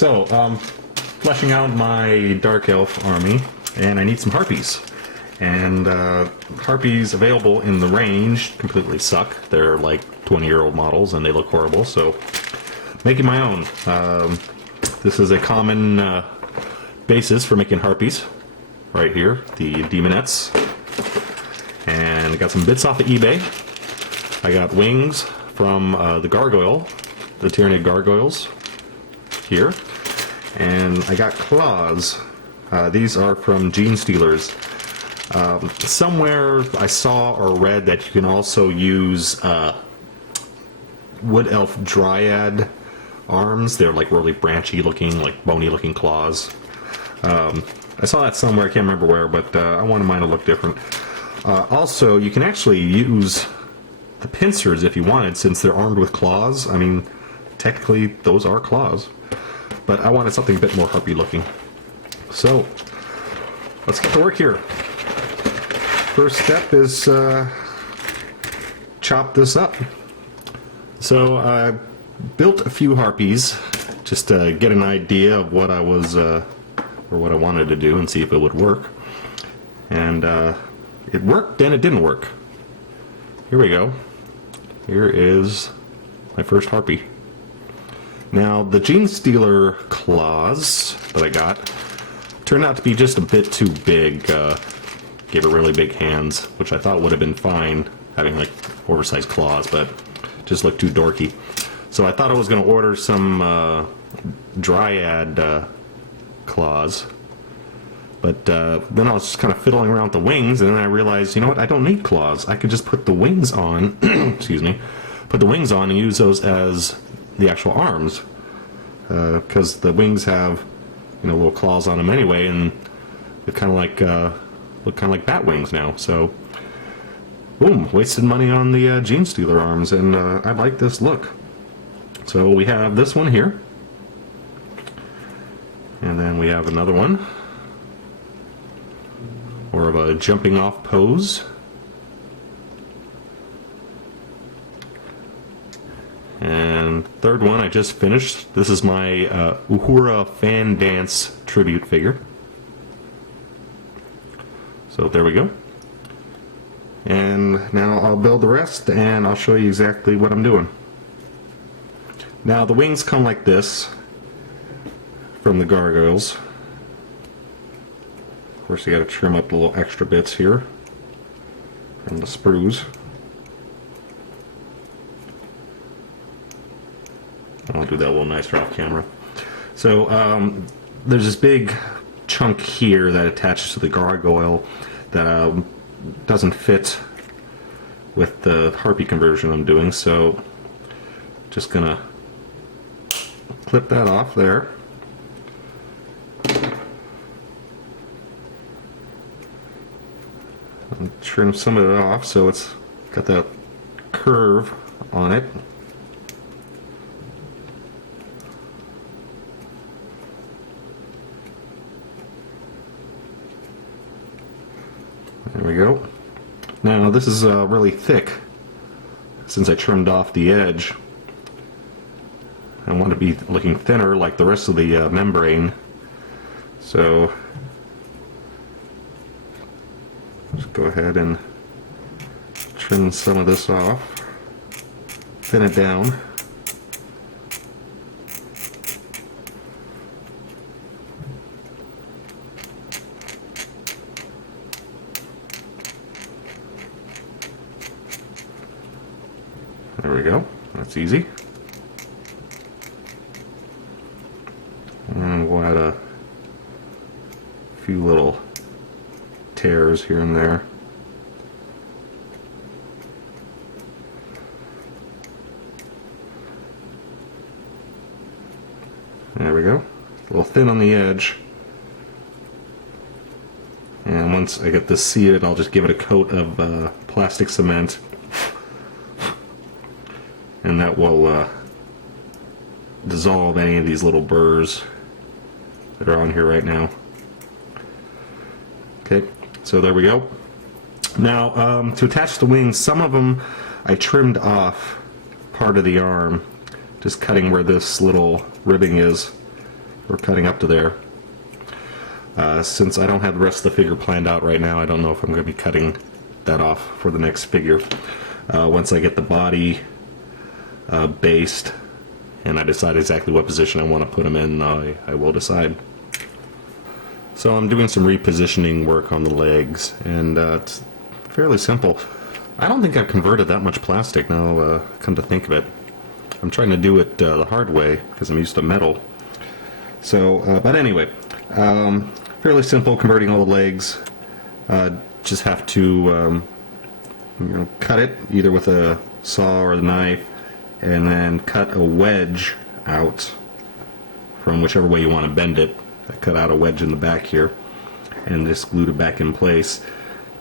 So, fleshing out my Dark Elf army, and I need some Harpies. And Harpies available in the range completely suck. They're like 20-year-old models, and they look horrible, so making my own. This is a common basis for making Harpies, right here, the demonettes. And I got some bits off of eBay. I got wings from the gargoyle, the Tyrannid gargoyles, here. And I got claws. These are from Gene Stealers. Somewhere I saw or read that you can also use Wood Elf Dryad arms. They're like really branchy looking, like bony looking claws. I saw that somewhere, I can't remember where, but I wanted mine to look different. Also, you can actually use the pincers if you wanted, since they're armed with claws. I mean, technically those are claws, but I wanted something a bit more harpy looking. So, let's get to work here. First step is chop this up. So I built a few Harpies just to get an idea of what I was or what I wanted to do and see if it would work. And it worked and it didn't work. Here we go. Here is my first Harpy. Now the Gene Stealer claws that I got turned out to be just a bit too big. Gave her really big hands, which I thought would have been fine, having like oversized claws, but just looked too dorky. So I thought I was going to order some Dryad claws, but then I was just kind of fiddling around with the wings, and then I realized, you know what, I don't need claws. I could just put the wings on, excuse me, put the wings on and use those as the actual arms, because the wings have, you know, little claws on them anyway, and they're kind of like look kind of like bat wings now. So, boom, wasted money on the Gene Stealer arms, and I like this look. So we have this one here, and then we have another one, more of a jumping off pose. And third one I just finished. This is my Uhura Fan Dance tribute figure. So there we go. And now I'll build the rest and I'll show you exactly what I'm doing. Now the wings come like this from the gargoyles. Of course you gotta trim up the little extra bits here from the sprues. I'll do that a little nicer off camera. So there's this big chunk here that attaches to the gargoyle that doesn't fit with the Harpy conversion I'm doing, so just gonna clip that off there. And trim some of it off so it's got that curve on it. There we go. Now this is really thick since I trimmed off the edge. I want to be looking thinner like the rest of the membrane. So just go ahead and trim some of this off, thin it down. There we go. That's easy. And we'll add a few little tears here and there. There we go. A little thin on the edge. And once I get this seated, I'll just give it a coat of plastic cement. And that will dissolve any of these little burrs that are on here right now. Okay, so there we go. Now, to attach the wings, some of them I trimmed off part of the arm, just cutting where this little ribbing is, or cutting up to there. Since I don't have the rest of the figure planned out right now, I don't know if I'm going to be cutting that off for the next figure. Once I get the body based and I decide exactly what position I want to put him in, I will decide. So I'm doing some repositioning work on the legs, and it's fairly simple. I don't think I've converted that much plastic now, come to think of it. I'm trying to do it the hard way because I'm used to metal. So, but anyway, fairly simple converting all the legs. Just have to cut it either with a saw or the knife, and then cut a wedge out from whichever way you want to bend it. I cut out a wedge in the back here and just glued it back in place.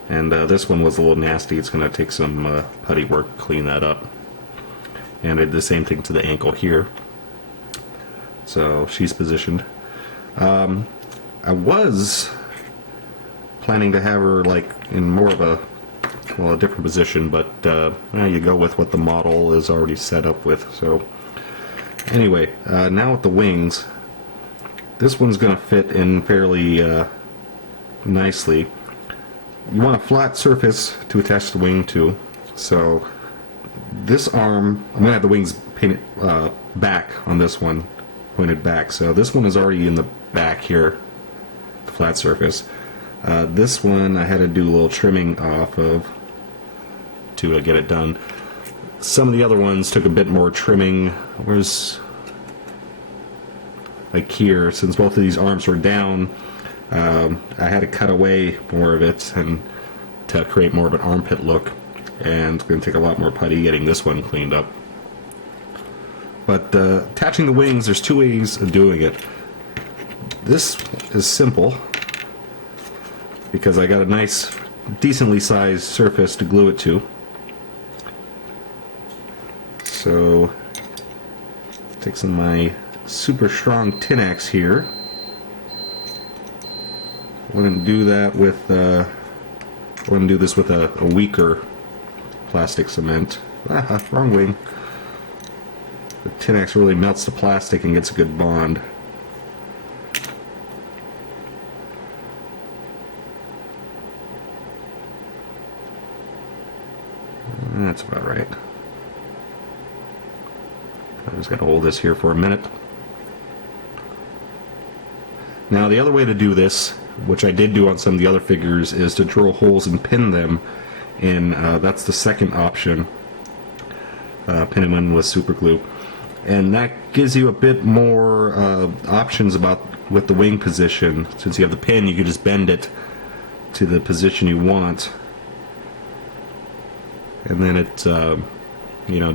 And this one was a little nasty. It's going to take some putty work to clean that up. And I did the same thing to the ankle here. So she's positioned. I was planning to have her like in more of a different position, but you go with what the model is already set up with. So anyway, now with the wings, this one's going to fit in fairly nicely. You want a flat surface to attach the wing to. So this arm, I'm going to have the wings painted back on this one, pointed back. So this one is already in the back here, the flat surface. This one I had to do a little trimming off of to get it done. Some of the other ones took a bit more trimming. Where's like here, since both of these arms were down, I had to cut away more of it and to create more of an armpit look, and it's going to take a lot more putty getting this one cleaned up. But attaching the wings, there's two ways of doing it. This is simple because I got a nice, decently sized surface to glue it to. So take some of my super strong tin axe here. Wouldn't do that with wouldn't do this with a weaker plastic cement. Wrong wing. The tin axe really melts the plastic and gets a good bond. That's about right. I just got to hold this here for a minute. Now the other way to do this, which I did do on some of the other figures, is to drill holes and pin them in. That's the second option. Pin them in with super glue, and that gives you a bit more options with the wing position. Since you have the pin, you can just bend it to the position you want, and then it's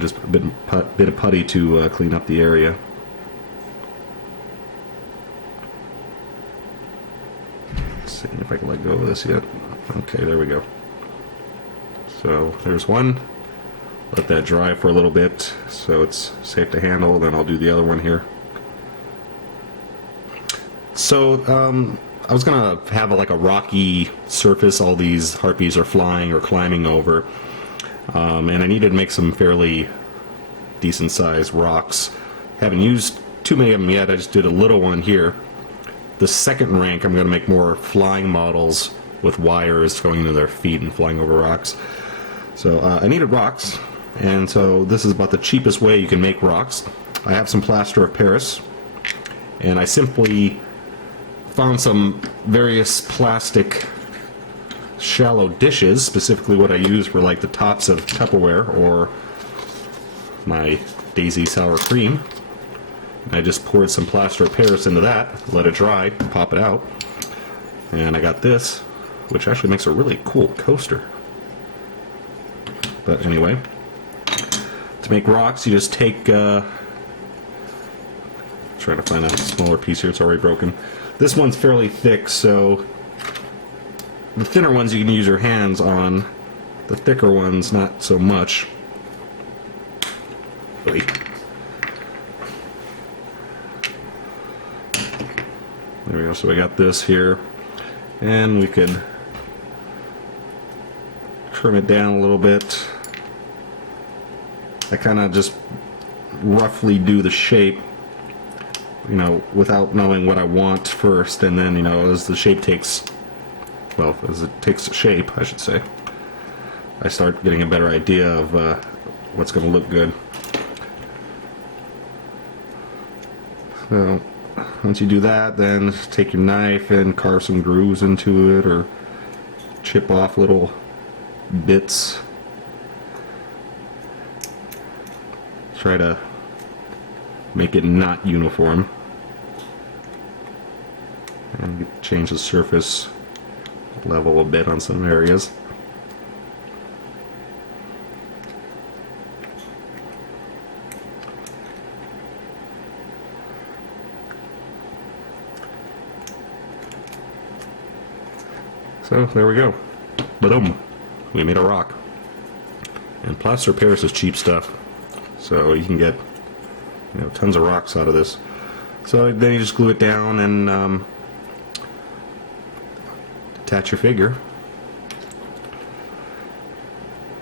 just a bit of putty to clean up the area. See if I can let go of this yet. Okay, there we go. So there's one. Let that dry for a little bit so it's safe to handle. Then I'll do the other one here. So I was gonna have like a rocky surface all these harpies are flying or climbing over, and I needed to make some fairly decent sized rocks. Haven't used too many of them yet. I just did a little one here. The second rank, I'm going to make more flying models with wires going into their feet and flying over rocks. So I needed rocks, and so this is about the cheapest way you can make rocks. I have some plaster of Paris, and I simply found some various plastic shallow dishes, specifically what I use for like the tops of Tupperware or my Daisy sour cream. I just poured some plaster of Paris into that, let it dry, pop it out, and I got this, which actually makes a really cool coaster. But anyway, to make rocks, you just take, trying to find a smaller piece here, it's already broken. This one's fairly thick, so the thinner ones you can use your hands on, the thicker ones not so much. Wait. There we go, so we got this here, and we could trim it down a little bit. I kind of just roughly do the shape, you know, without knowing what I want first, and then, you know, as the shape takes, well, as it takes shape, I should say, I start getting a better idea of what's going to look good. So once you do that, then take your knife and carve some grooves into it, or chip off little bits. Try to make it not uniform, and change the surface level a bit on some areas. So there we go. Boom. We made a rock. And plaster Paris is cheap stuff, so you can get, you know, tons of rocks out of this. So then you just glue it down and attach your figure.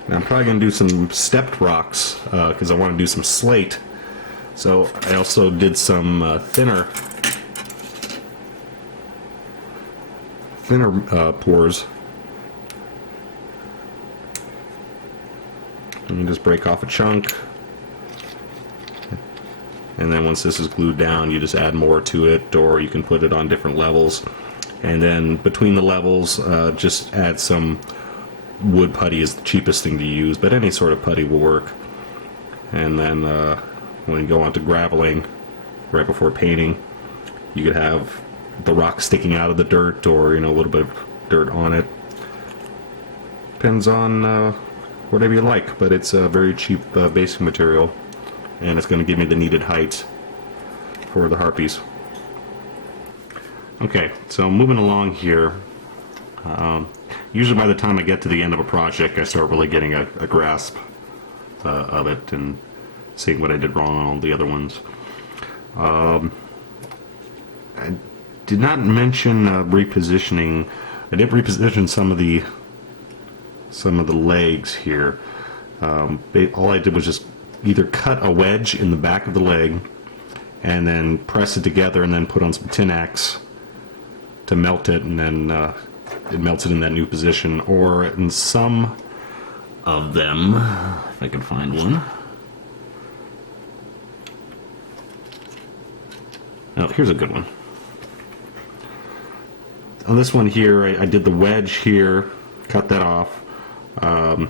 Now I'm probably going to do some stepped rocks because I want to do some slate. So I also did some thinner pours. And you just break off a chunk, and then once this is glued down, you just add more to it, or you can put it on different levels. And then between the levels, just add some wood putty is the cheapest thing to use, but any sort of putty will work. And then when you go on to graveling, right before painting, you could have the rock sticking out of the dirt, or, you know, a little bit of dirt on it. Depends on whatever you like, but it's a very cheap basic material, and it's going to give me the needed height for the Harpies. Okay, so moving along here, usually by the time I get to the end of a project, I start really getting a grasp of it and seeing what I did wrong on all the other ones. I did not mention repositioning. I did reposition some of the legs here. All I did was just either cut a wedge in the back of the leg and then press it together and then put on some Tin-X to melt it, and then it melts it in that new position. Or in some of them, if I can find one. Oh, here's a good one. On this one here, I did the wedge here, cut that off. I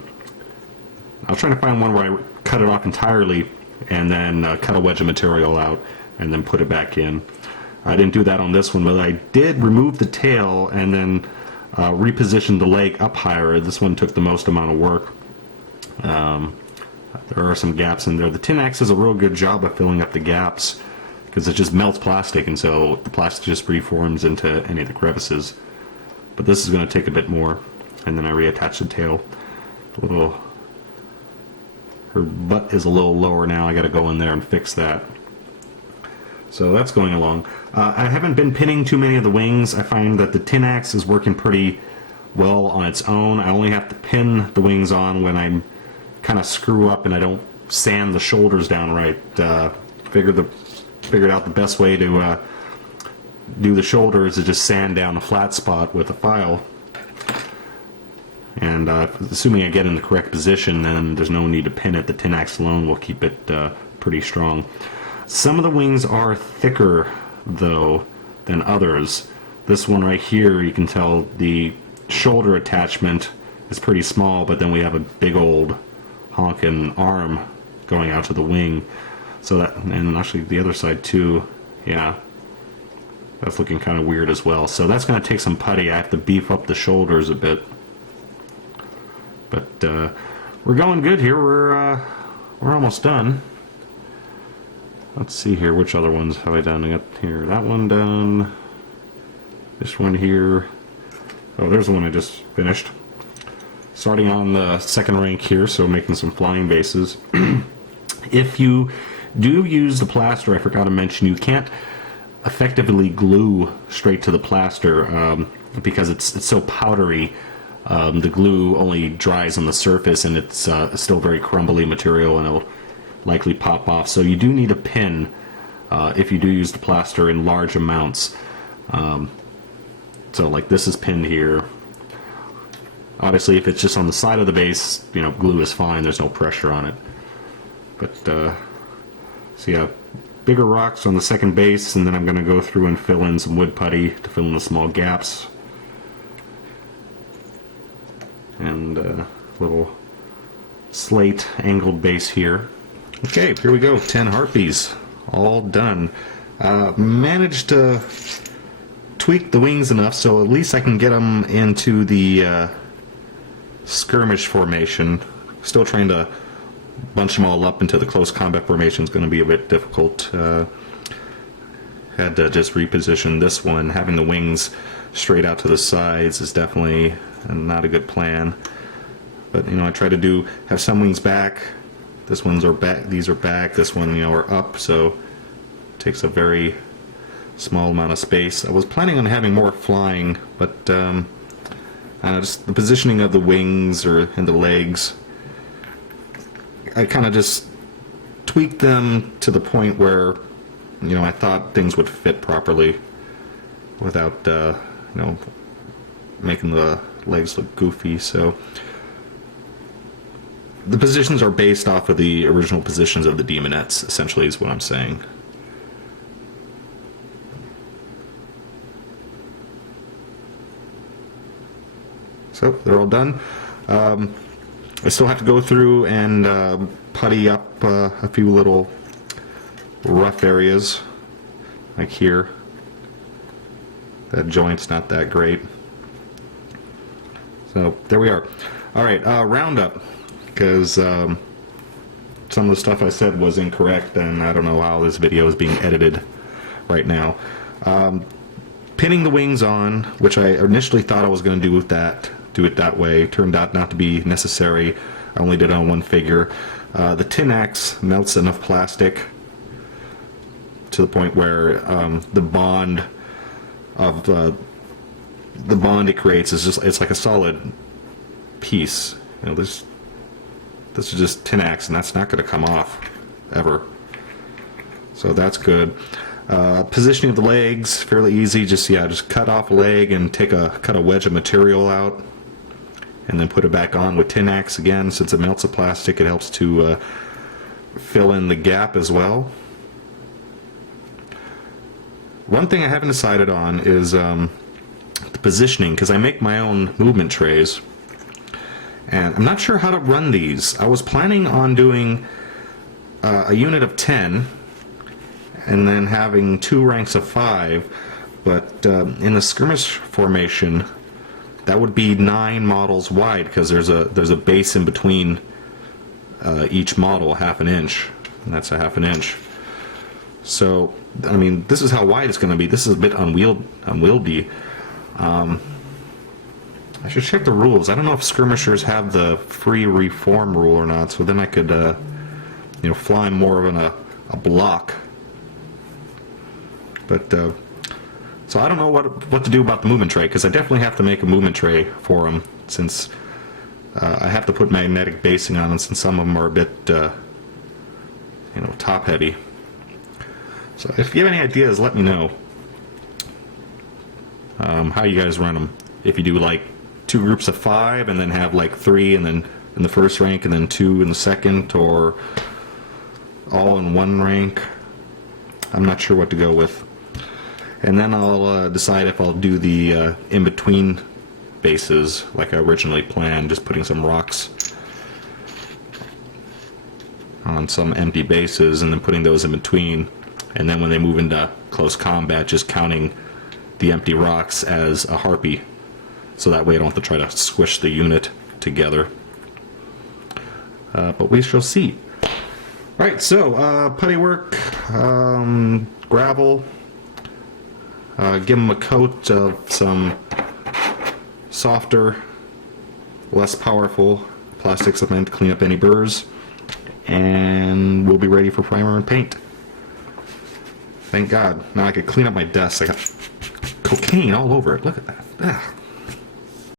was trying to find one where I cut it off entirely and then cut a wedge of material out and then put it back in. I didn't do that on this one, but I did remove the tail and then reposition the leg up higher. This one took the most amount of work. There are some gaps in there. The Tin-X does a real good job of filling up the gaps, because it just melts plastic, and so the plastic just reforms into any of the crevices. But this is going to take a bit more. And then I reattach the tail. Her butt is a little lower now. I got to go in there and fix that. So that's going along. I haven't been pinning too many of the wings. I find that the Tin-X is working pretty well on its own. I only have to pin the wings on when I kind of screw up and I don't sand the shoulders down right. Figured out the best way to do the shoulders is just sand down a flat spot with a file. And assuming I get in the correct position, then there's no need to pin it. The Tin-X alone will keep it pretty strong. Some of the wings are thicker, though, than others. This one right here, you can tell the shoulder attachment is pretty small, but then we have a big old honking arm going out to the wing. So that, and actually the other side too, yeah, that's looking kind of weird as well. So that's going to take some putty. I have to beef up the shoulders a bit. But we're going good here. We're almost done. Let's see here, which other ones have I done? I got here that one done. This one here. Oh, there's the one I just finished. Starting on the second rank here, so making some flying bases. If you do use the plaster, I forgot to mention, you can't effectively glue straight to the plaster because it's so powdery. The glue only dries on the surface, and it's still very crumbly material, and it'll likely pop off. So you do need a pin if you do use the plaster in large amounts. So like this is pinned here. Obviously if it's just on the side of the base, you know, glue is fine, there's no pressure on it. But so yeah, bigger rocks on the second base, and then I'm going to go through and fill in some wood putty to fill in the small gaps. And little slate angled base here. Okay, here we go, 10 Harpies, all done. Managed to tweak the wings enough so at least I can get them into the skirmish formation. Still trying to bunch them all up into the close combat formation is going to be a bit difficult. Had to just reposition this one. Having the wings straight out to the sides is definitely not a good plan. But you know, I try to have some wings back. This ones are back. These are back. This one, you know, are up. So it takes a very small amount of space. I was planning on having more flying, but just the positioning of the wings and the legs, I kind of just tweaked them to the point where, you know, I thought things would fit properly without, you know, making the legs look goofy. So the positions are based off of the original positions of the demonettes, essentially, is what I'm saying. So they're all done. I still have to go through and putty up a few little rough areas, like here. That joint's not that great. So there we are. All right, roundup, because some of the stuff I said was incorrect, and I don't know how this video is being edited right now. Pinning the wings on, which I initially thought I was going to do it that way, turned out not to be necessary. I only did it on one figure. The tin axe melts enough plastic to the point where the bond it creates is it's like a solid piece. You know, this is just tin axe, and that's not going to come off ever. So that's good. Positioning of the legs, fairly easy. Just cut off a leg and cut a wedge of material out, and then put it back on with tin axe again. Since it melts the plastic, it helps to fill in the gap as well. One thing I haven't decided on is the positioning, because I make my own movement trays, and I'm not sure how to run these. I was planning on doing a unit of 10 and then having 2 ranks of 5, but in the skirmish formation that would be 9 models wide, because there's a base in between each model, ½ an inch, and that's a ½ an inch. So I mean, this is how wide it's going to be. This is a bit unwieldy. I should check the rules. I don't know if skirmishers have the free reform rule or not, so then I could you know, fly more of a block. But so I don't know what to do about the movement tray, because I definitely have to make a movement tray for them, since I have to put magnetic basing on them, since some of them are a bit you know, top heavy. So if you have any ideas, let me know how you guys run them. If you do like 2 groups of 5 and then have like 3 and then in the first rank and then 2 in the second, or all in one rank. I'm not sure what to go with. And then I'll decide if I'll do the in-between bases like I originally planned, just putting some rocks on some empty bases and then putting those in between, and then when they move into close combat, just counting the empty rocks as a harpy, so that way I don't have to try to squish the unit together. But we shall see. Alright, so putty work, gravel, give them a coat of some softer, less powerful plastic cement to clean up any burrs, and we'll be ready for primer and paint. Thank God. Now I can clean up my desk. I got cocaine all over it. Look at that. Ugh.